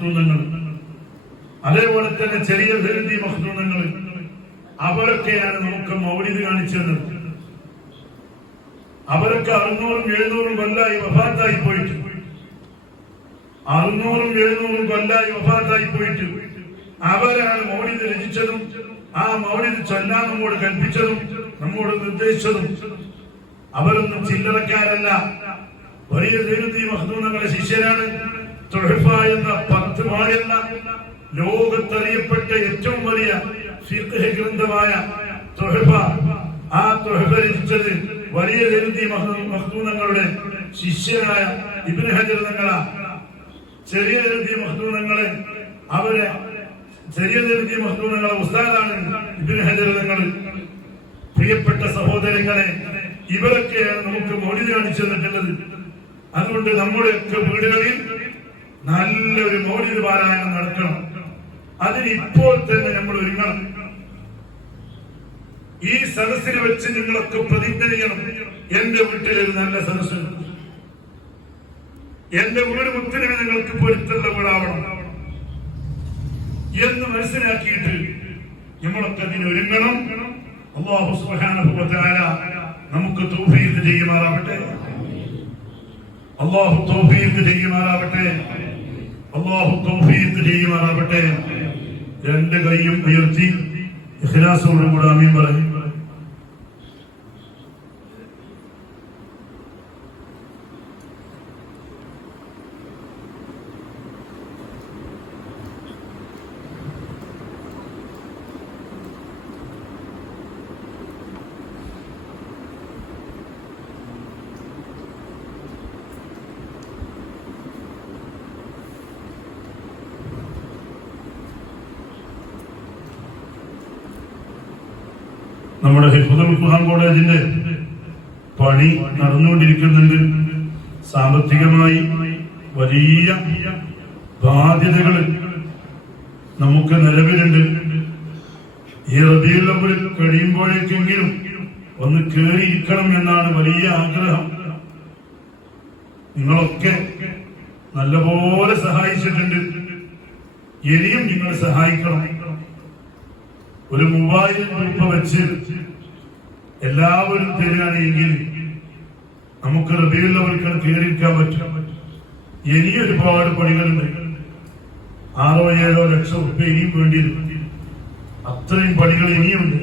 മഹ്ദൂദങ്ങൾ. അതേപോലെ തന്നെ ചെറിയ ദരിദ്രി മഹ്നൂനങ്ങൾ അവരൊക്കെയാണ് നമുക്ക് മൗലിത് കാണിച്ചത്. അവരൊക്കെ അറുന്നൂറും എഴുന്നൂറും കൊല്ലായി വഫാത്തായി പോയിട്ട്. അറുന്നൂറും എഴുന്നൂറും കൊല്ലായി വഫാത്തായി പോയിട്ട്. അവരാണ് മൗലിത് രചിച്ചതും ആ മൗലിത് ചൊല്ലാൻ നമ്മോട് കൽപ്പിച്ചതും നമ്മോട് നിർദ്ദേശിച്ചതും. അവരൊന്നും ചില്ലറക്കാരല്ല. വലിയ ദൈവത്തി മഹ്നൂനങ്ങളുടെ ശിഷ്യരാണ്. എന്ന പത്ത് മാടിയുള്ള ലോകത്തറിയപ്പെട്ട ഏറ്റവും വലിയ ഗ്രന്ഥമായ ആ രചിച്ചത് വലിയ ദൈവത്തി മഹദൂനങ്ങളുടെ ശിഷ്യനായ ഇബ്നു ഹജർ ചെറിയ ദൈവത്തി മഹ്ദൂനങ്ങളെ അവരെ ചെറിയ ദൈവത്തി മഹ്ദൂനങ്ങളെ ഉസ്താദാണ് ഇബ്നു ഹജർ പ്രിയപ്പെട്ട സഹോദരങ്ങളെ ഇവരൊക്കെയാണ് നമുക്ക് മൊഴി കാണിച്ചു തന്നിട്ടുള്ളത്. അതുകൊണ്ട് നമ്മുടെയൊക്കെ വീടുകളിൽ നല്ലൊരു മൗലിക പാരായണം നടക്കണം. അതിന് ഇപ്പോൾ തന്നെ നമ്മൾ ഒരുങ്ങണം. ഈ സദസ്സിൽ വെച്ച് നിങ്ങളൊക്കെ പ്രതിജ്ഞ ചെയ്യണം എന്റെ വീട്ടിൽ ഒരു നല്ല സദസ്സ്. എന്റെ വീട് മുത്തരവ് നിങ്ങൾക്ക് പൊരുത്തുള്ള വീടാവണം. എന്ന് മനസ്സിലാക്കിയിട്ട് നമ്മളൊക്കെ അതിന് ഒരുങ്ങണം. അള്ളാഹു വ നമുക്ക് തൗഫീഖ് ചെയ്യുമാറാവട്ടെ. അള്ളാഹു തൗഫീഖ് ചെയ്യുമാറാവട്ടെ. അള്ളാഹു തൗഫീഖ് രണ്ട് കൈയും ഉയർത്തി. ഇഖ്ലാസോടുകൂടെ ആമീൻ പറയും നമ്മുടെ ഹിഫുദുൽ കോളേജിന്റെ പണി നടന്നുകൊണ്ടിരിക്കുന്നുണ്ട്. സാമ്പത്തികമായി വലിയ ബാധ്യതകൾ നമുക്ക് നിലവിലുണ്ട്. ഈ റബിയുൽ അവ്വൽ കഴിയുമ്പോഴേക്കെങ്കിലും ഒന്ന് കയറിയിരിക്കണം എന്നാണ് വലിയ ആഗ്രഹം. നിങ്ങളൊക്കെ നല്ലപോലെ സഹായിച്ചിട്ടുണ്ട്. ഇനിയും നിങ്ങൾ സഹായിക്കണം. ഒരു മൂവായിരം രൂപ വെച്ച് എല്ലാവരും തരികയാണെങ്കിൽ നമുക്ക് റബിയുള്ളവർക്ക് കയറിയിരിക്കാൻ പറ്റും. ഇനി ഒരുപാട് പണികളുണ്ട്. ആറോ ഏഴോ ലക്ഷം റുപ്യ ഇനിയും വേണ്ടിയിരുന്നു അത്രയും പണികൾ ഇനിയുണ്ട്.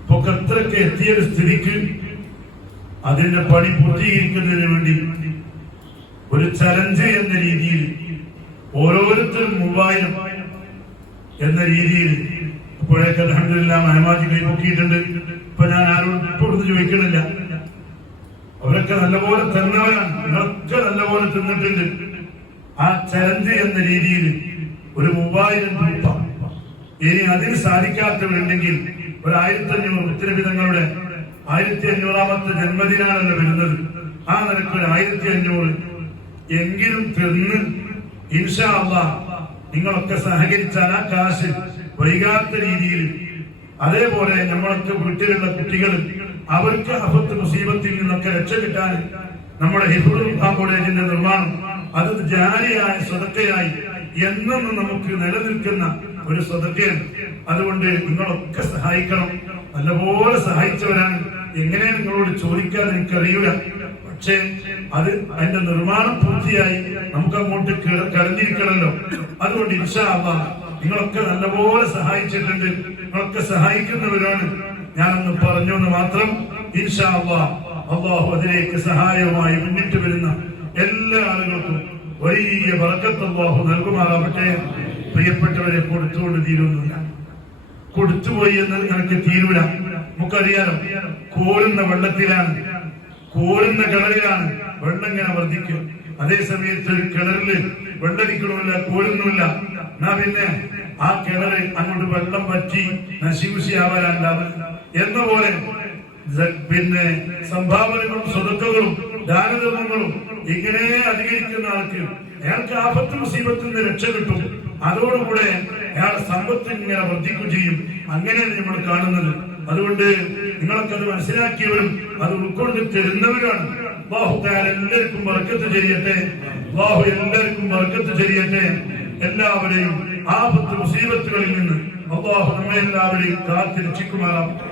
ഇപ്പൊ അത്രയൊക്കെ എത്തിയ സ്ഥിതിക്ക് അതിന്റെ പണി പൂർത്തീകരിക്കുന്നതിന് വേണ്ടി ഒരു ചലഞ്ച് എന്ന രീതിയിൽ ഓരോരുത്തരും മൂവായിരം എന്ന രീതിയിൽ ഇപ്പോഴേക്ക് അലഹമില്ല മഹമാജി കൈപ്പൊക്കിയിട്ടുണ്ട് ഇപ്പൊ ഞാൻ ആരും ഇപ്പോഴൊന്നും ചോദിക്കണില്ല. അവരൊക്കെ നല്ലപോലെ തന്നവരാണ്. നിങ്ങളൊക്കെ നല്ലപോലെ തിന്നിട്ടുണ്ട്. ആ ചലഞ്ച് എന്ന രീതിയിൽ ഒരു മൂവായിരം രൂപ. ഇനി അതിന് സാധിക്കാത്തവരുണ്ടെങ്കിൽ ഒരു ആയിരത്തി അഞ്ഞൂറ് ഉത്തരവിധങ്ങളുടെ ആയിരത്തി അഞ്ഞൂറാമത്തെ ജന്മദിനാണല്ലോ വരുന്നത്. ആ നിനക്ക് ഒരു ആയിരത്തി അഞ്ഞൂറ് എങ്കിലും തിന്ന് ഇൻഷാ അള്ളാ നിങ്ങളൊക്കെ സഹകരിച്ചാൽ ആ കാശ് വൈകാത്ത രീതിയിൽ അതേപോലെ നമ്മളൊക്കെ വീട്ടിലുള്ള കുട്ടികൾ അവർക്ക് അഫത്ത് മുസീബത്തിൽ നിന്നൊക്കെ രക്ഷ കിട്ടാൻ നമ്മുടെ ഖുർആൻ കോളേജിന്റെ നിർമ്മാണം അത് ജാരിയായ സ്വതക്കയായി എന്നും നമുക്ക് നിലനിൽക്കുന്ന ഒരു സ്വതക്കയാണ്. അതുകൊണ്ട് നിങ്ങളൊക്കെ സഹായിക്കണം. നല്ലപോലെ സഹായിച്ചവരാണ്. എങ്ങനെ നിങ്ങളോട് ചോദിക്കാൻ എനിക്കറിയില്ല പക്ഷേ അത് അതിന്റെ നിർമ്മാണം പൂർത്തിയായി നമുക്ക് അങ്ങോട്ട് കെ- കടന്നിരിക്കണമല്ലോ അതുകൊണ്ട് ഇൻഷാ അള്ളാഹ് നിങ്ങളൊക്കെ നല്ലപോലെ സഹായിച്ചിട്ടുണ്ട്. നിങ്ങളൊക്കെ സഹായിക്കുന്നവരാണ്. ഞാനൊന്ന് പറഞ്ഞു എന്ന് മാത്രം ഇൻഷാ അള്ളാഹ് അതിലേക്ക് സഹായമായി മുന്നിട്ട് വരുന്ന എല്ലാ ആളുകൾക്കും വലിയ വർക്കത്ത് അള്ളാഹു നൽകുമാറാവട്ടെ പ്രിയപ്പെട്ടവരെ കൊടുത്തുകൊണ്ട് തീരുന്നില്ല. കൊടുത്തുപോയി എന്ന് നിനക്ക് തീരൂല. നമുക്കറിയാലോ കോരുന്ന വെള്ളത്തിലാണ് കോരുന്ന കിണറിലാണ് വെള്ളം ഇങ്ങനെ വർദ്ധിക്കും അതേ സമയത്ത് ഒരു കിണറിൽ വെള്ളടിക്കണമില്ല കോരുന്നുമില്ല എന്നാ പിന്നെ ആ കിണറ് അങ്ങോട്ട് വെള്ളം പറ്റി നശിമുശിയാവാനുണ്ടാവും എന്ന പോലെ പിന്നെ സംഭാവനകളും സ്വതക്കകളും ദാനധർമ്മങ്ങളും ഇങ്ങനെ അധികരിക്കുന്ന ആൾക്ക് അയാൾക്ക് ആപത്ത് മുസീബത്തിൽ രക്ഷ കിട്ടും. അതോടുകൂടെ അയാളുടെ സമ്പത്ത് ഇങ്ങനെ വർദ്ധിക്കുകയും ചെയ്യും അങ്ങനെയാണ് നമ്മൾ കാണുന്നത്. അതുകൊണ്ട് നിങ്ങളൊക്കെ അത് മനസ്സിലാക്കിയവരും അത് ഉൾക്കൊണ്ട് തരുന്നവരാണ്. ബാഹു എല്ലാവർക്കും വർക്കത്ത് ചെയ്യട്ടെ. ബാഹു എല്ലാവർക്കും വർക്കത്ത് ചെയ്യട്ടെ. എല്ലാവരെയും ആപത്ത് മുസീബത്തുകളിൽ നിന്ന് അള്ളാഹു നമ്മെ എല്ലാവരെയും കാത്തിരക്ഷിക്കുമാറാവട്ടെ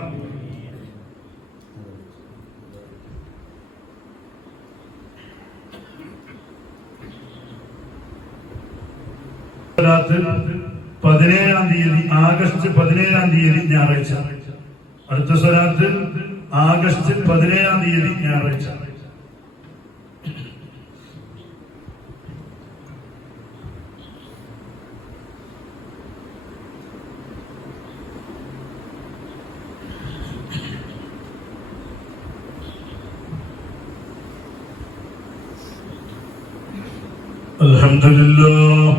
പതിനേഴാം തീയതി ആഗസ്റ്റ് പതിനേഴാം തീയതി ഞായറാഴ്ച. അടുത്ത സ്വരാത്തിൽ ആഗസ്റ്റ് പതിനേഴാം തീയതി ഞായറാഴ്ച. الحمد لله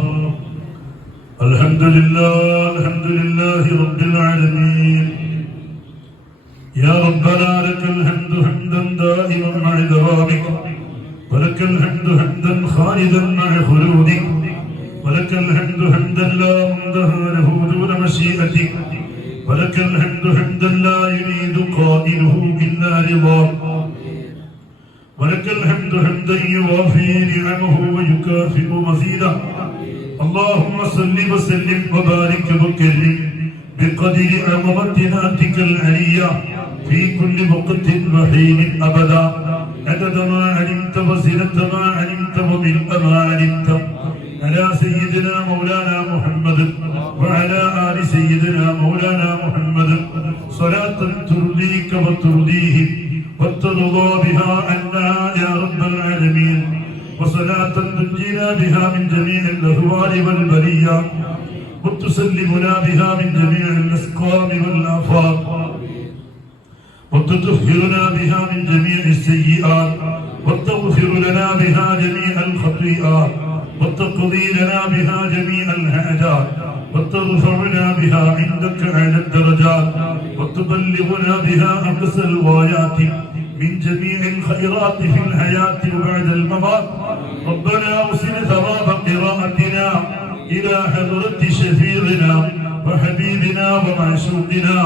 الحمد لله الحمد لله رب العالمين يا ربنا لك الحمد حمدا دائما مع دوامك ولك الحمد حمدا خالدا مع خلودك ولك الحمد حمدا لا منتهى له دون مشيئتك ولك الحمد حمدا لا يريد قائله الا رضاك ولك الحمد حمدا يوافي نعمه ويكافئ مزيدا اللهم صل وسلم وبارك وكرم بقدر عظمة ذاتك العلية في كل وقت وحين أبدا عدد ما علمت وزنة ما علمت وملء ما علمت على سيدنا مولانا محمد وعلى آل سيدنا مولانا محمد صلاة ترضيك وترضيهم وترضى بها عنا يا رب العالمين. وصلاة تنجينا بها من جميع الأهوال والبليات وتسلمنا بها من جميع الأسقام والآفات وتطهرنا بها من جميع السيئات. وتغفر لنا بها جميع الخطيئات. وتقضي لنا بها جميع الحاجات وترفعنا بها عندك على الدرجات. وتبلغنا بها أقصى الغايات من جميع الخيرات في الحياة وبعد الممات. ربنا أوصل ثواب قراءتنا إلى حضرة شفيعنا وحبيبنا ومعشوقنا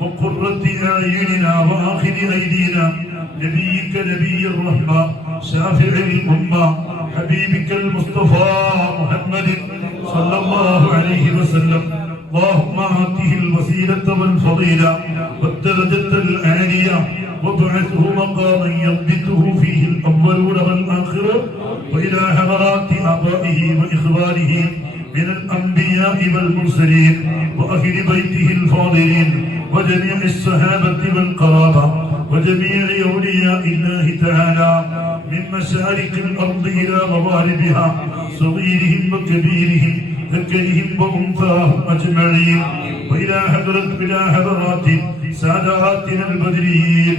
وقرة أعيننا وآخر أيدينا. نبيك نبي الرحمة شافع الأمة حبيبك المصطفى محمد صلى الله عليه وسلم. اللهم آته الوسيلة والفضيلة والدرجة العالية وإخوانه من الأنبياء والمرسلين وأهل بيته الفاضلين وجميع الصحابة والقرابة وجميع أولياء الله تعالى من مشارق الأرض إلى مغاربها صغيرهم وكبيرهم ذكرهم وأنثاهم أجمعين. وإلى حضرة إلى حضرات ساداتنا البدريين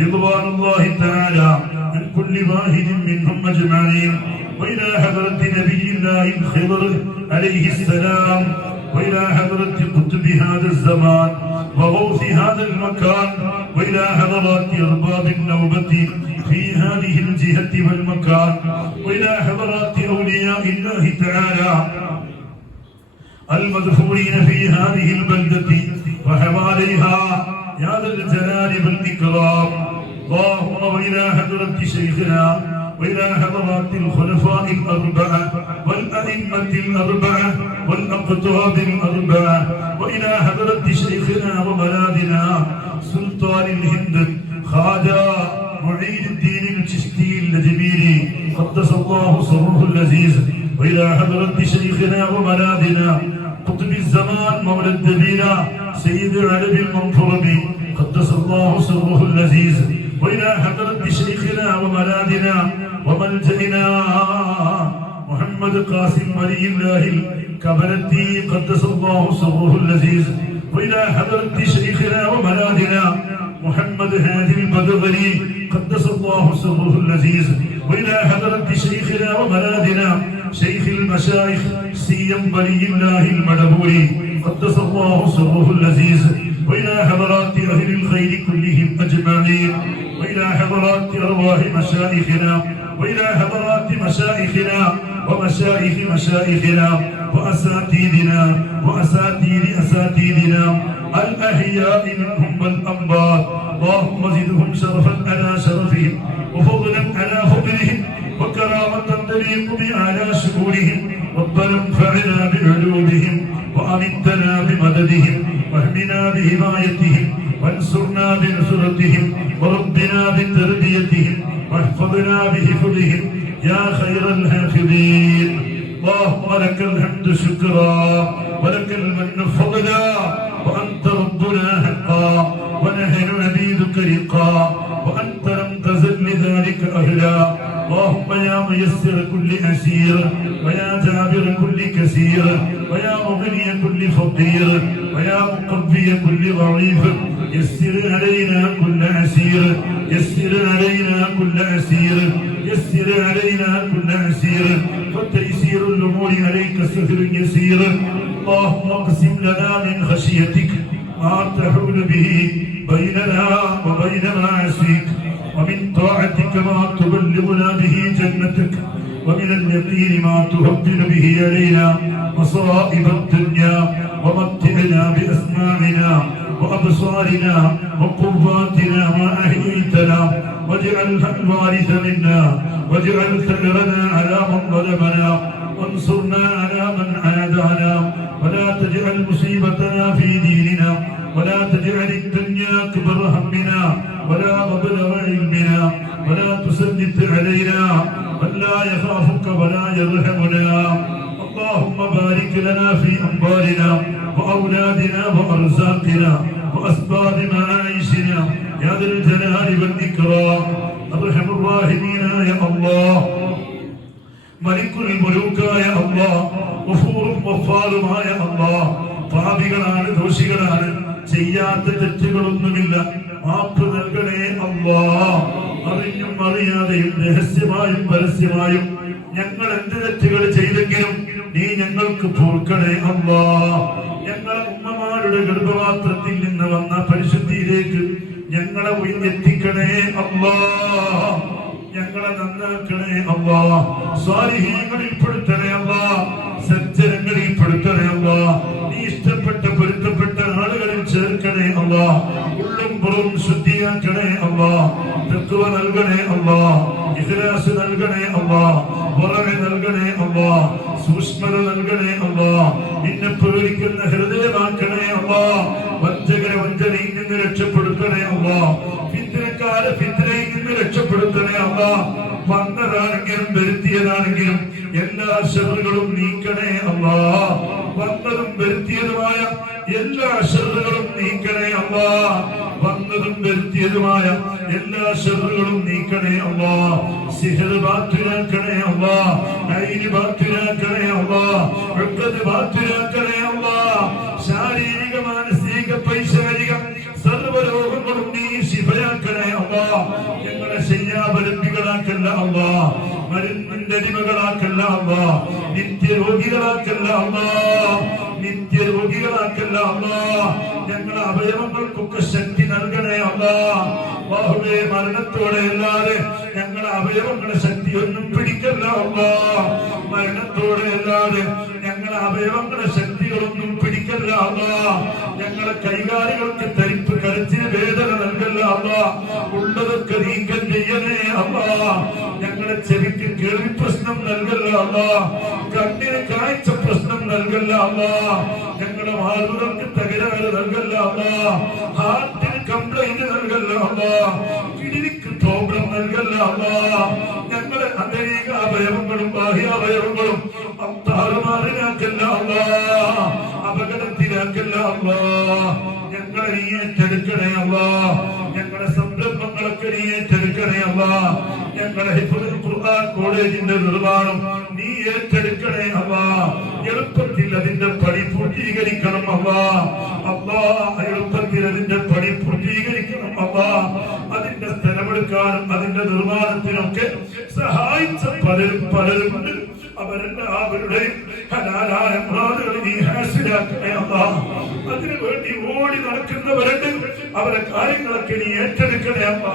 رضوان الله تعالى عن كل واحد منهم أجمعين. وإلى حضرة نبي الله الخضر عليه السلام وإلى حضرة قطب هذا الزمان وغوث هذا المكان وإلى حضرات أرباب النوبة في هذه الجهة والمكان وإلى حضرات أولياء الله تعالى المدفونين في هذه البلدة وحواليها. يا ذا الجلال والإكرام. اللهم وإلى حضرة شيخنا وإلى حضرات الخلفاء الأربعة والأئمة الأربعة والأقطاب الأربعة وإلى حضرة شيخنا وبلادنا سلطان الهند خواجة معين الدين الچشتي الجميلي قدس الله سره اللذيذ وإلى حضرة شيخنا وبلادنا قطب الزمان مولى الدبيرة سيد العرب المنفرمي قدس الله سره اللذيذ وإلى حضرة شيخنا وملاذنا وملجئنا محمد قاسم ولي الله الكبرتي قدس الله سره اللذيذ. وإلى حضرة شيخنا وملاذنا محمد هادي البدغري قدس الله سره اللذيذ. وإلى حضرة شيخنا وملاذنا شيخ المشايخ سيم ولي الله المدبوري قدس الله سره اللذيذ. وإلى حضرات أهل الخير كلهم أجمعين. وإلى حضرات أرواح مشايخنا وإلى حضرات مشايخنا ومشايخ مشايخنا وأساتذنا وأساتذ أساتذنا الأحياء منهم والأموات. اللهم زدهم شرفا على شرفهم وفضلا على فضلهم وكرامة تليق بأعلى شؤونهم ربنا انفعنا بعلومهم وأمتنا بمددهم واهمنا بهدايتهم. وانصرنا بنصرتهم وربنا بتربيتهم واحفظنا بحفظهم يا خير الحافظين. اللهم لك الحمد شكرا ولك المن فضلا وأنت ربنا حقا ونحن نبيذك رقا وأنت لم تزل لذلك أهلا. اللهم يا ميسر كل أسير ويا جابر كل كثير ويا مغني كل فقير ويا مقضي كل ضعيف. يسر علينا كل أسير يسر علينا كل أسير يسر علينا كل أسير. وتيسير الأمور عليك سهل يسير. اللهم اقسم لنا من خشيتك ما تحول به بيننا وبين معاصيك. ومن طاعتك ما تبلغنا به جنتك ومن اليقين ما تهون به علينا مصائب الدنيا ومتعنا بأسماعنا وأبصارنا وقواتنا ما أحييتنا واجعلها الوارث منا واجعل ثأرنا على من ظلمنا وانصرنا على من عادانا ولا تجعل مصيبتنا في ديننا ولا تجعل الدنيا أكبر همنا. ولا مبلغ علمنا ولا تسلط علينا من لا يخافك ولا يرحمنا اللهم بارك لنا في أموالنا وأولادنا وأرزاقنا وأسباب معايشنا يا ذا الجلال والإكرام أرحم الراحمين يا الله മലിക്കുൽ മുലൂക്കായ അള്ളാ ഗഫൂറും ഗഫാറുമായ അള്ളാ പാപികളാണ് ദോഷികളാണ് ചെയ്യാത്ത തെറ്റുകളൊന്നുമില്ല മാപ്പ് നൽകണേ അമ്മാ അറിഞ്ഞും അറിയാതെയും രഹസ്യമായും പരസ്യമായും ഞങ്ങൾ എന്ത് തെറ്റുകൾ ചെയ്തെങ്കിലും നീ ഞങ്ങൾക്ക് പൂർക്കണേ അമ്മാ ഞങ്ങളെ ഉമ്മമാരുടെ ഗർഭപാത്രത്തിൽ നിന്ന് വന്ന പരിശുദ്ധിയിലേക്ക് ഞങ്ങളെ ഉയർത്തിക്കണേ അമ്മാ ഞങ്ങളെ നന്നാക്കണേ അല്ലാ സ്വാലിഹീങ്ങളിൽ പെടുത്തണേ അല്ലാ സജ്ജനങ്ങളിൽ പെടുത്തണേ അല്ലാ നീ ഇഷ്ടപ്പെട്ട പൊരുത്തപ്പെട്ട ആളുകളിൽ ചേർക്കണേ അല്ലാ ഉള്ളും പുറവും ശുദ്ധിയാക്കണേ അമ്മ തത്വ നൽകണേ അമ്മ ഇഖ്ലാസ് നൽകണേ അമ്മ വളരെ നൽകണേ അമ്മ സൂക്ഷ്മത നൽകണേ അമ്മ നിന്നെ പേടിക്കുന്ന ഹൃദയമാക്കണേ അമ്മ വഞ്ചകരെ വഞ്ചനയിൽ നിന്ന് രക്ഷപ്പെടുത്തണേ അമ്മ ഫിത്തിനക്കാരെ ഫിത്തിനയിൽ നിന്ന് രക്ഷപ്പെടുത്തണേ അമ്മ വന്നതാണെങ്കിലും വരുത്തിയതാണെങ്കിലും എല്ലാ ശബറുകളും നീക്കണേ അമ്മ വന്നതും വരുത്തിയതുമായ എല്ലാ ശബറുകളും നീക്കണേ വന്നതും വരുത്തിയതുമായ എല്ലാ ഷെറുകളും നീക്കണേ അല്ല സിഹർ ബാത്തിലാക്കണേ അല്ല ഐന് ബാത്തിലാക്കണേ അല്ല വെക്കത് ബാത്തിലാക്കണേ അല്ല ശാരീരിക മാനസിക പൈശാരിക സർവരോഗങ്ങളും നീ ശിഫയാക്കണേ അല്ലാ ഞങ്ങളെ ശയ്യാപരമ്പികളാക്കല്ല അല്ലാ മരുന്നിന്റെ അടിമകളാക്കല്ല അല്ലാ നിത്യരോഗികളാക്കല്ല അല്ലാ നിത്യരോഗികളാക്കല്ല അല്ലാ ഞങ്ങളെ അവയവങ്ങൾക്കൊക്കെ ശക്തി നൽകണേ മരണത്തോടെ അല്ലാതെ ഞങ്ങളെ അവയവങ്ങളെ ശക്തിയൊന്നും പിടിക്കല്ല അള്ളാ. മരണത്തോടെ അല്ലാതെ ഞങ്ങളെ അവയവങ്ങളെ ശക്തികളൊന്നും പിടിക്കല്ല അള്ളാ. ഞങ്ങളെ കൈകാലുകൾക്ക് തരിപ്പ് കരച്ചിന് വേദന നൽകല്ല അള്ളാ. ഉള്ളതൊക്കെ നീക്കം ചെയ്യണേ അള്ളാ. ഞങ്ങളെ ചെവിക്ക് കേൾവി പ്രശ്നം നൽകല്ല അള്ളാ. കണ്ണിന് കാഴ്ച പ്രശ്നം നൽകല്ല അല്ലാ വാളുകൾക്ക് തകരാറ് നൽകല്ല ഹാർട്ടിന് കംപ്ലൈന്റ് നൽകല്ല കിഡ്നിക്ക് പ്രോബ്ലം നൽകല്ല ഞങ്ങളെ അനേക അവയവങ്ങളും ബാഹ്യാവയവങ്ങളും അന്താറുമാറിനാക്കല്ല അപകടത്തിലാക്കല്ല ഞങ്ങളെ നീ ഏറ്റെടുക്കണേ ഞങ്ങളെ സംരംഭങ്ങളൊക്കെ നീ ഏറ്റെടുക്കണേ അല്ലാ ഞങ്ങളെ ഖുർആൻ കോളേജിന്റെ നിർമ്മാണം നീ ഏറ്റെടുക്കണേ അല്ലാ എളുപ്പത്തിൽ അതിന്റെ പണി പൂർത്തീകരിക്കണം അല്ലാ അല്ലാ എളുപ്പത്തിൽ അതിന്റെ പണി പൂർത്തീകരിക്കണം അല്ലാ അതിന്റെ സ്ഥലമെടുക്കാനും അതിന്റെ നിർമ്മാണത്തിനൊക്കെ സഹായിച്ച പലരും പലരുമുണ്ട് അവരെല്ലാവരുടെയും ഹലാലായ പ്രാതുകൾ നീ ഹാസിലാക്കണേ അല്ലാ അതിനു വേണ്ടി ഓടി നടക്കുന്നവരുണ്ട്. അവരെ കാര്യങ്ങളൊക്കെ നീ ഏറ്റെടുക്കണേ അമ്മ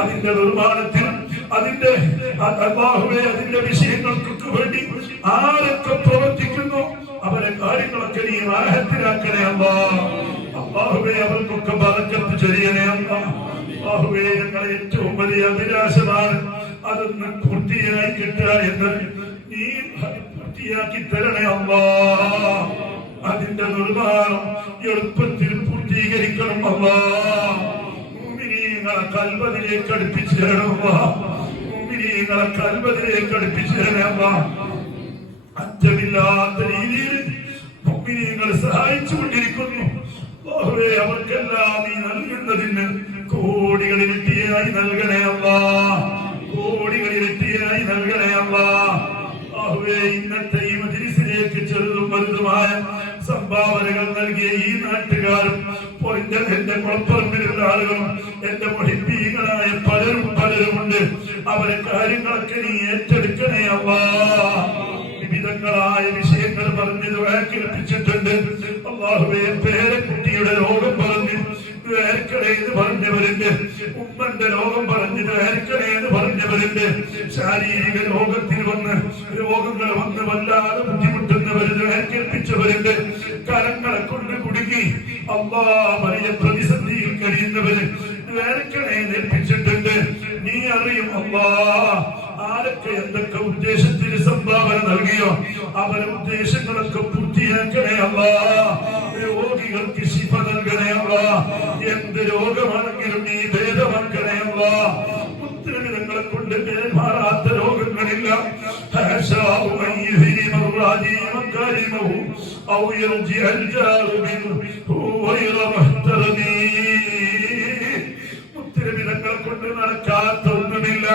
അതിന്റെ നിർമ്മാണത്തിനും അതിന്റെ അള്ളാഹുവെ അതിന്റെ വിഷയങ്ങൾക്കൊക്കെ വേണ്ടി ആരൊക്കെ പ്രവർത്തിക്കുന്നു അവരെ കാര്യങ്ങളൊക്കെ നീ വാഹത്തിലാക്കണേ അമ്മ അള്ളാഹുവെ അവർക്കൊക്കെ ബലക്കത്ത് ചെറിയണേ അമ്മ അള്ളാഹുവേ ഞങ്ങളെ ഏറ്റവും വലിയ അഭിലാഷമാണ്. അതൊന്ന് പൂർത്തിയായി കിട്ടുക എന്ന് നീ പൂർത്തിയാക്കി തരണേ അമ്മ അതിന്റെ നിർമ്മാണം എളുപ്പത്തിൽ കൽബതിലേക്ക് അടുപ്പിച്ചു തരണം അല്ലാ മുഅ്മിനീങ്ങളെ കൽബതിലേക്ക് അടുപ്പിച്ചു തരണേ അല്ലാ അറ്റമില്ലാത്ത രീതിയിൽ മുഅ്മിനീങ്ങൾ സഹായിച്ചു കൊണ്ടിരിക്കുന്നു. അവർക്കെല്ലാം നീ നൽകുന്നതിന് കോടികളിരട്ടിയായി നൽകണേ അല്ലാ ആളുകളും എന്റെ മൊഹിപ്പീകളായ പലരും പലരുമുണ്ട്. അവരെ കാര്യങ്ങളൊക്കെ നീ ഏറ്റെടുക്കണേ അല്ലാ വിവിധങ്ങളായ വിഷയങ്ങൾ പറഞ്ഞ് കേൾപ്പിച്ചിട്ടുണ്ട് അള്ളാഹുവെ പേരക്കുട്ടിയുടെ രോഗം പറഞ്ഞു. എന്ന് ഉമ്മന്റെ രോഗം പറഞ്ഞ് എന്ന് പറഞ്ഞവരുണ്ട്. ശാരീരിക രോഗത്തിൽ വന്ന് രോഗങ്ങൾ വന്ന് വല്ലാതെ ബുദ്ധിമുട്ടുന്നവരുണ്ട് വേർക്കേൽപ്പിച്ചവരുണ്ട് കരങ്ങളെ കൊണ്ട് കുടുങ്ങി. അള്ളാ വലിയ പ്രതിസന്ധിയിൽ കഴിയുന്നവര് വേർക്കണേ ഏൽപ്പിച്ചിട്ടുണ്ട് നീ അറിയും അള്ളാ ആരൊക്കെ എന്തൊക്കെ ഉദ്ദേശത്തിന് സംഭാവന നൽകിയോ അവരെ ഉദ്ദേശങ്ങളൊക്കെ പൂർത്തിയാക്കണേ അല്ല രോഗികൾക്ക് ശിഫ നൽകണേ അല്ല എന്ത് രോഗമാണെങ്കിലും നീ ഭേദമാക്കണേ അല്ല ഉത്തരവിധങ്ങളെ കൊണ്ട് പേർമാറാത്ത രോഗങ്ങളില്ല حاشاه أن يهرم الرادي مكارمه أو يرجع الجار منه غير محترمين ഉത്തരവിധങ്ങളെ കൊണ്ട് നടക്കാത്ത ഒന്നുമില്ല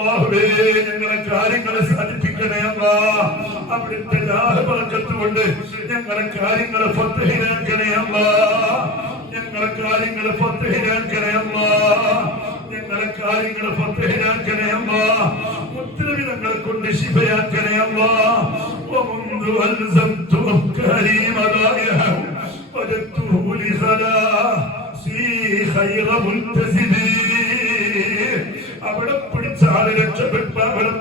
അള്ളാഹുവേ ഞങ്ങളെ കാര്യങ്ങളെ സാധിപ്പിക്കണേ അല്ലാ അവിടുത്തെ ലാഭവർക്കത്ത് കൊണ്ട് ഞങ്ങളെ കാര്യങ്ങളെ ഫത്തഹിലാക്കണേ അല്ലാ ഞങ്ങളെ കാര്യങ്ങളെ ഫത്തഹിലാക്കണേ അല്ലാ ഞങ്ങളെ കാര്യങ്ങളെ ഫത്തഹിലാക്കണേ അല്ലാ ഉത്തരവിധങ്ങളെ കൊണ്ട് ശിവയാക്കണേ അല്ലാ ومنذ ألزمت أفكاري مضايعه وجدته لخلاصي خير ملتزم അവിടെ Brother.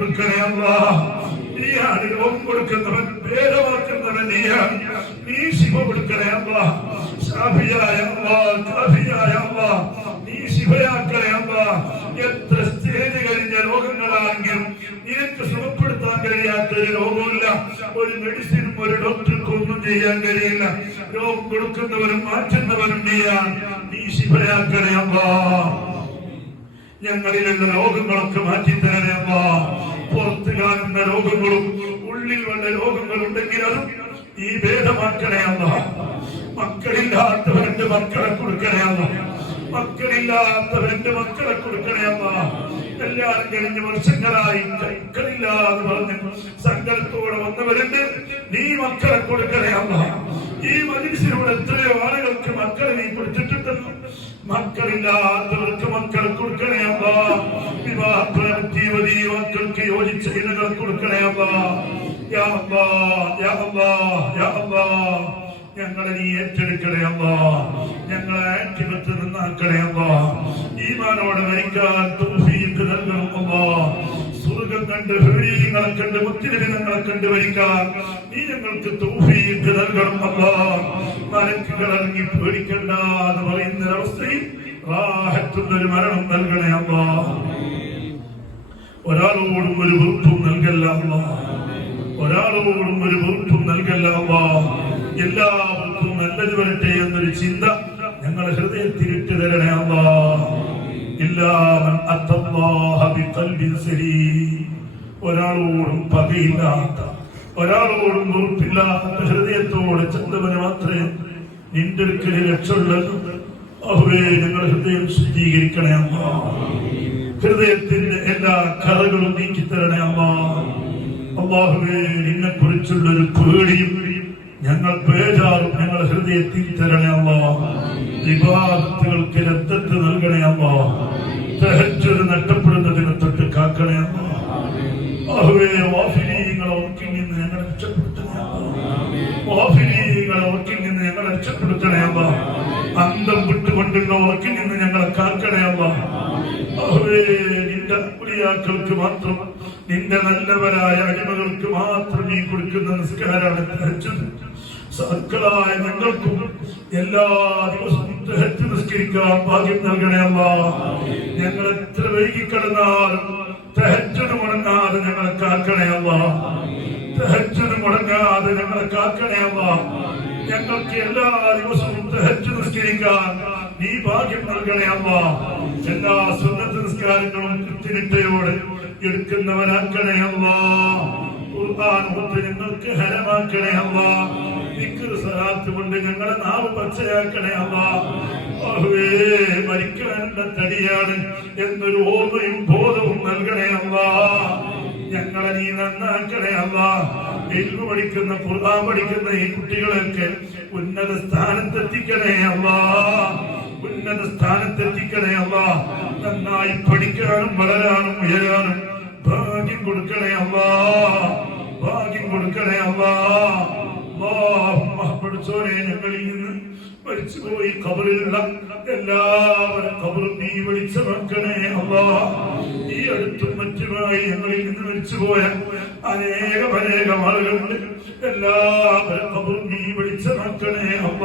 കൊടുക്കണേ അള്ളാ നീയാണ് രോഗം കൊടുക്കുന്നവൻ പേരമാക്കുന്നവൻ നീയാണ് നീ ശിവ കൊടുക്കണേ അള്ളാ ഷാഫിയായ അള്ളാ കാഫിയായ അള്ളാ നീ ശിവയാക്കണേ അള്ളാ എത്ര സ്റ്റേജ് കഴിഞ്ഞ രോഗങ്ങളാണെങ്കിലും നിനക്ക് സുഖപ്പെടുത്താൻ കഴിയാത്ത ഒരു രോഗമില്ല ഒരു മെഡിസിനും ഒരു ഡോക്ടർക്കും ഒന്നും ചെയ്യാൻ കഴിയില്ല. രോഗം കൊടുക്കുന്നവരും മാറ്റുന്നവരും നീയാണ് നീ ശിവയാക്കണേ ഞങ്ങളിലുള്ള രോഗങ്ങളൊക്കെ മാറ്റിത്തരണേ അമ്മ. പുറത്തു കാണുന്ന രോഗങ്ങളും ഉള്ളിൽ വല്ല രോഗങ്ങളുണ്ടെങ്കിൽ അതും ഈ ഭേദമാക്കണേ അമ്മ. മക്കളില്ലാത്തവരുടെ മക്കളെ കൊടുക്കണേ അമ്മ. മക്കളില്ലാത്തവരുടെ മക്കളെ കൊടുക്കണേ അമ്മ. കല്യാണം കഴിഞ്ഞ വർഷങ്ങളായി മക്കളില്ലാതെ പറഞ്ഞു സങ്കല്പത്തോടെ വന്നവരുണ്ട്. നീ മക്കളെ കൊടുക്കണേ അമ്മ. ഈ മനുഷ്യരോട് എത്രയോ ആളുകൾക്ക് മക്കളെ നീ കൊടുത്തിട്ടുണ്ടല്ലോ മക്കളില്ലാത്ത വിവാഹ പ്രവൃത്തിയുവതി മക്കൾക്ക് യോജിച്ച ഇണകളെ കൊടുക്കണേ ഞങ്ങളെ നീ ഏറ്റെടുക്കണേ അമ്മ ഞങ്ങളെ ആക്ടിവത്ത് നിന്നാക്കണേ അമ്മ ഈമാനോടെ മരിക്കാൻ തൗഫീഖ് നൽകണം അമ്മ സ്വർഗം കണ്ട് ഹൃദയങ്ങളെ കണ്ട് മുത്തിരിനങ്ങളെ കണ്ട് മരിക്കാൻ നീ ഞങ്ങൾക്ക് തൗഫീഖ് നൽകണം അമ്മ മലക്കുകൾ ഇറങ്ങി പേടിക്കണ്ട എന്ന് പറയുന്ന ഒരവസ്ഥയിൽ റാഹത്തുന്നൊരു മരണം നൽകണേ അമ്മ ഒരാളോടും ഒരു വൃത്തും നൽകല്ല അമ്മ ഒരാളോടും ഒരു വൃത്തും നൽകല്ല അമ്മ എല്ലാവർക്കും നല്ലത് വരട്ടെ എന്നൊരു ചിന്ത ഞങ്ങളെ ഹൃദയത്തിൽ ഇട്ട് തരണേ അമ്മ ഒരാളോടും പകയില്ലാത്ത ഒരാളോടും ഉറപ്പില്ലാത്ത ഹൃദയത്തോടെ ചെന്നവന് മാത്രമേ നിന്റെ അടുക്കൽ അവരെ ഞങ്ങളുടെ ഹൃദയം ശുദ്ധീകരിക്കണേ അമ്മ. ഹൃദയത്തിന്റെ എല്ലാ കഥകളും നീക്കിത്തരണേ അമ്മ. അള്ളാഹുവേ നിന്നെ കുറിച്ചുള്ള ഒരു പേടിയും ഞങ്ങൾ പേജാറും ഞങ്ങളുടെ ഹൃദയത്തിൽ തരണേ അമ്മ. വിവാദത്തുകൾക്ക് രക്തത്ത് നൽകണേ അമ്മ. തെഹജ്ജുദ് നഷ്ടപ്പെടുന്നതിനെ തൊട്ട് കാക്കണേ അമ്മ. അഹുവേ വാഫിനീങ്ങളെ ഒക്കിൽ നിന്ന് ഞങ്ങളെ രക്ഷപ്പെടുത്തണേ അമ്മ വാഫിനീങ്ങളെ ഒക്കിൽ നിന്ന് ഞങ്ങളെ രക്ഷപ്പെടുത്തണേ അമ്മ അന്തം വിട്ടുകൊണ്ടുള്ള ഉറക്കിൽ നിന്ന് ഞങ്ങളെ കാക്കണേ അമ്മ അഹുവേ നിന്റെ മാത്രം നിന്റെ നല്ലവരായ അടിമകൾക്ക് മാത്രം നീ കൊടുക്കുന്ന നിസ്കാരമാണ് തഹജ്ജുദ്. സർക്കളായ ഞങ്ങൾക്കും എല്ലാ ദിവസവും തഹജ്ജുദ് നിസ്കരിക്കാൻ ഭാഗ്യം നൽകണേ അമ്മ ഞങ്ങൾ എത്ര വൈകി കിടന്നാലും തഹജ്ജുദ് മുടങ്ങാതെ ഞങ്ങളെ കാക്കണേ അമ്മ തഹജ്ജുദ് മുടങ്ങാതെ ഞങ്ങളെ കാക്കണേ അമ്മ ഞങ്ങൾക്ക് എല്ലാ ദിവസവും നിസ്കരിക്കാൻ നീ ഭാഗ്യം നൽകണേ അമ്മ. എല്ലാ സുന്നത്ത് നിസ്കാരങ്ങളും കൃത്യനിഷ്ഠയോടെ എടുക്കുന്നവരാക്കണേ അമ്മ. ഞങ്ങൾക്ക് ഹരമാക്കണേ അമ്മ. ദിക്ർ സലാത്ത് കൊണ്ട് ഞങ്ങളെ നാവ് പച്ചയാക്കണേ അമ്മ. മരിക്കാനുള്ള തടിയാണ് എന്നൊരു ഓർമ്മയും ബോധവും നൽകണേ അമ്മ. ഞങ്ങളെ നീ നന്നാക്കണേ അമ്മ. എൽമു പഠിക്കുന്ന ഖുർആൻ പഠിക്കുന്ന ഈ കുട്ടികളൊക്കെ ഉന്നത സ്ഥാനത്തെത്തിക്കണേ അമ്മ ഉന്നത സ്ഥാനത്തെത്തിക്കണേ അമ്മ നന്നായി പഠിക്കാനും വളരാനും ഉയരാനും ഭാഗ്യം കൊടുക്കണേ അമ്മ ഭാഗ്യം കൊടുക്കണേ അമ്മ പഠിച്ചോനെ ഞങ്ങളിൽ നിന്ന് മരിച്ചുപോയി കബറിലുള്ള എല്ലാവരും കബറും നീ വെളിച്ചമാക്കണേ അമ്മ ഈ അടുത്തും മറ്റുമായി ഞങ്ങളിൽ നിന്ന് മരിച്ചുപോയ അനേകം അനേകം ആളുകളുണ്ട്. എല്ലാവരും കബറും നീ വെളിച്ചമാക്കണേ അമ്മ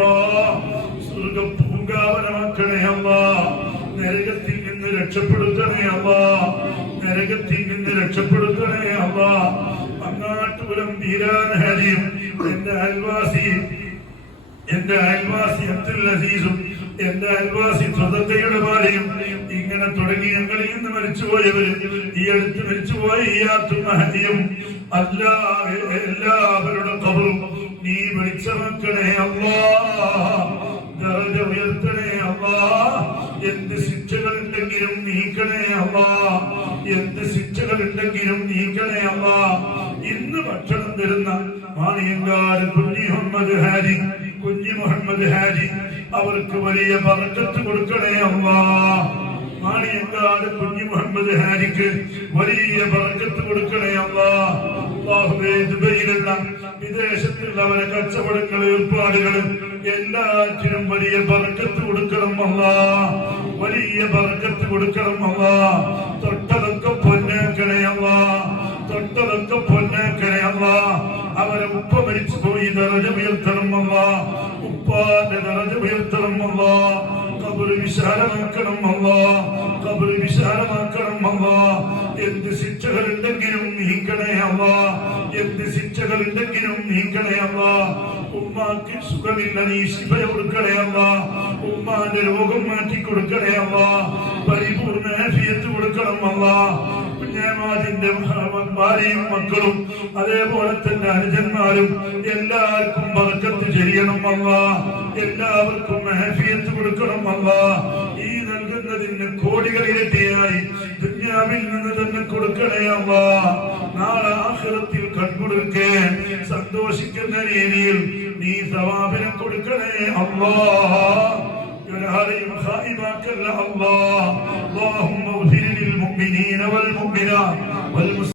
സ്വർഗ പൂങ്കാവനമാക്കണേ അമ്മ നരകത്തിൽ നിന്ന് രക്ഷപ്പെടുത്തണേ അമ്മ നരകത്തിൽ നിന്ന് രക്ഷപ്പെടുത്തണേ അമ്മ അങ്ങാട്ടുപുരം തീരാൻ ഹരിയും എന്റെ അയൽവാസി എന്റെ അയൽവാസി അബ്ദുൽ അസീസും എന്റെ അയൽവാസി സ്വതന്ത്രയുടെ ഭാര്യയും ഇങ്ങനെ തുടങ്ങി ഞങ്ങളിൽ നിന്ന് മരിച്ചുപോയവര് ഈ അടുത്ത് മരിച്ചുപോയ ഈ ആത്മഹത്യയും അല്ല എല്ലാവരുടെ കബറും നീ വിളിച്ച മക്കളെ അമ്മാ ഉയർത്തണേ അമ്മാ എന്ത് ശിക്ഷകൾ ഉണ്ടെങ്കിലും നീക്കണേ അമ്മാ എന്ത് ശിക്ഷകൾ ഉണ്ടെങ്കിലും നീക്കണേ അമ്മാ ഇന്ന് ഭക്ഷണം തരുന്ന മാണിയങ്കാട് കുഞ്ഞി മുഹമ്മദ് ഹാരി കുഞ്ഞി മുഹമ്മദ് ഹാരി അവർക്ക് വലിയ പറക്കത്ത് കൊടുക്കണേ അല്ലാ മാണിയങ്കാട് കുഞ്ഞി മുഹമ്മദ് ഹാരിക്ക് വലിയ പറക്കത്ത് കൊടുക്കണേ അല്ലാ അല്ലാഹുവേ ദുബൈയിലുള്ള വിദേശത്തുള്ളവരെ കച്ചവടങ്ങൾ ഏർപ്പാടുകൾ എല്ലാറ്റിനും വലിയ ബർക്കത്ത് കൊടുക്കണം അല്ല വലിയ ബർക്കത്ത് കൊടുക്കണം അല്ല തൊട്ടതൊക്കെ പൊന്നാക്കണേ അല്ല തൊട്ടതൊക്കെ പൊന്നാക്കണേ അല്ല അവരെ ഉപ്പ മരിച്ചു പോയി ദറജ ഉയർത്തണമല്ല ഉപ്പാന്റെ ദറജ ഉയർത്തണമല്ല കബറ് വിശാലമാക്കണം അല്ല കബറ് വിശാലമാക്കണം അല്ല എന്ത് ശിക്ഷകളുണ്ടെങ്കിലും നീക്കണേ അല്ല എന്ത് ശിക്ഷകളുണ്ടെങ്കിലും നീക്കണേ അല്ല ഉമ്മാക്ക് സുഖമില്ല നീ ശിവ കൊടുക്കണേ അല്ല ഉമ്മാന്റെ രോഗം മാറ്റി കൊടുക്കണേ അല്ല പരിപൂർണ ആഫിയത്ത് കൊടുക്കണം അല്ല കുഞ്ഞേമാതിന്റെ ഭാര്യയും മക്കളും അതേപോലെ തന്നെ അനുജന്മാരും എല്ലാവർക്കും ബർക്കത്ത് ചെയ്യണം അല്ല എല്ലാവർക്കും ആഫിയത്ത് കൊടുക്കണം അല്ല ഈ നൽകുന്നതിന് കോടികൾ ഇരട്ടിയായി ദുന്യാവിൽ നിന്ന് തന്നെ കൊടുക്കണേ അല്ല നാളെ ആഹ്റത്തിൽ കൺകൊടുക്കേ സന്തോഷിക്കുന്ന രീതിയിൽ നീ സവാബിനെ കൊടുക്കണേ അല്ലാ ഒരാളെയും ഖായിബാക്കല്ല അല്ലാ اللهم اغفر للمؤمنين والمؤمنات والمسلمين